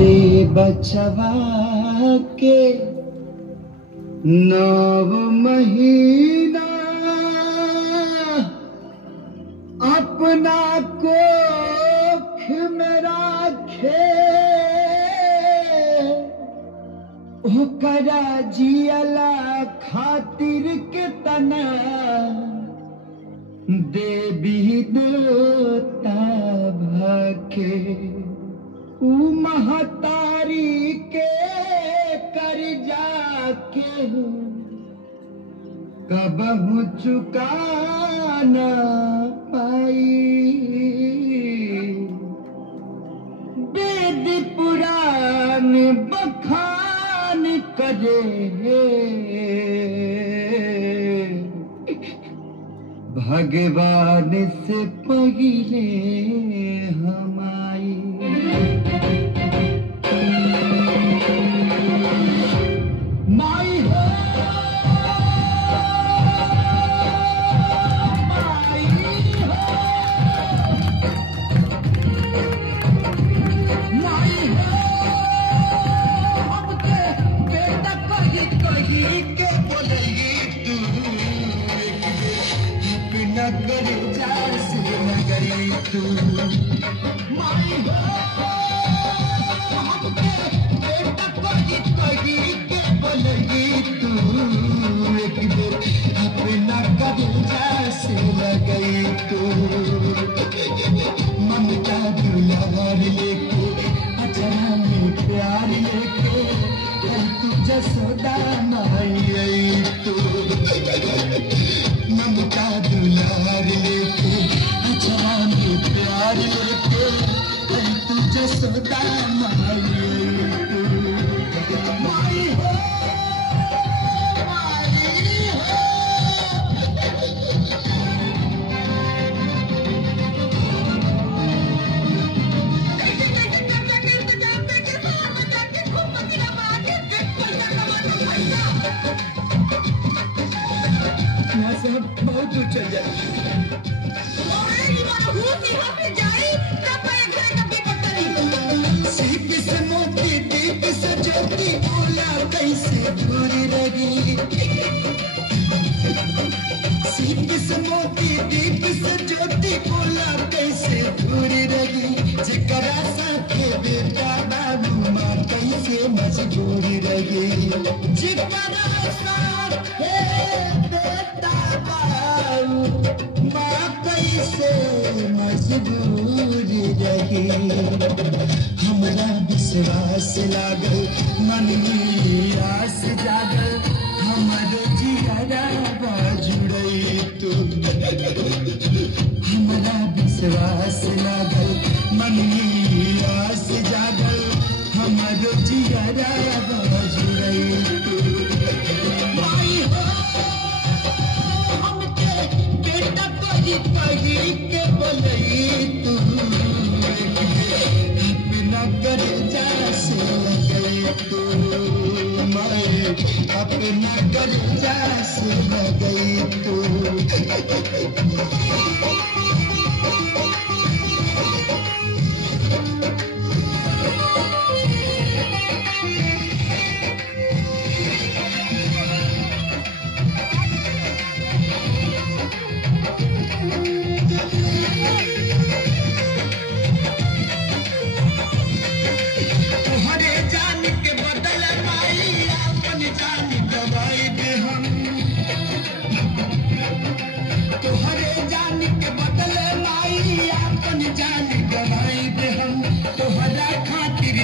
रे बचवा के 9 महीना अपना कोख में राखे ओकरा जियला खातिर के तना देवी देवता भके उ महतारी के कर्जा के कबहू चुका न पाई। वेद पुराण बखान करे भगवान से पहिले हमाई। माई हो माई हो माई हो हमके बेटा कही के बोलेगी तू नगर जा से नगरी तू। माई हो हमके बेटा कही के बोलेगी तू एक बेर अपना कब्जा से लगई तू। ममता दुलार लेके अचरा में प्यार लेके तू जसोदा माई आई तू। ममता दुलार लेके अचरा में प्यार लेके तू जसोदा माई आई तू। माई हो बहुत दूर चल जाए। सीप से मोती दीप से ज्योति बोला कैसे दूर रही। सीप से मोती दीप से ज्योति बोला कैसे दूर रही। जकरा साथे बेटा बाबू माँ कैसे मजबूर रही। जकरा साथे बेटा माँ कैसे मजबूर रही। हमरा विश्वास लागल मन में आस जागल हमर जियरा जुड़ई तू। हमरा विश्वास लागल मन में आस जागल हमर जियरा जुड़ई तू। माई हो कही के बोलई तू अपना कर्जा से लगई तू। मैं अपना कर्जा से लगई तू।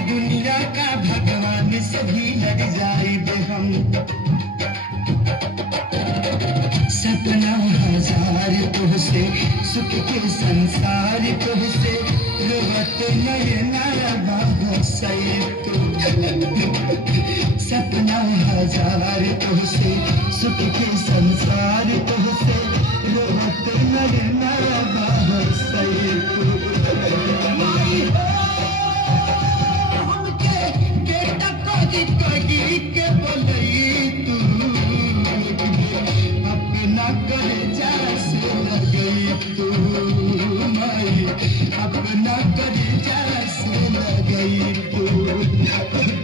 दुनिया का भगवान से भी लड़ जाएंगे हम। सपना हजार तुझसे सुख के संसार तुझसे रोवत नयना बहसई तू। सपना हजार तुझसे सुख के संसार तुझसे रोवत नयना बहसई तू। माई हो कही के बोलई तू अपना कर्जा से लगई तू। माई अपना कर्जा से लगई तू। धक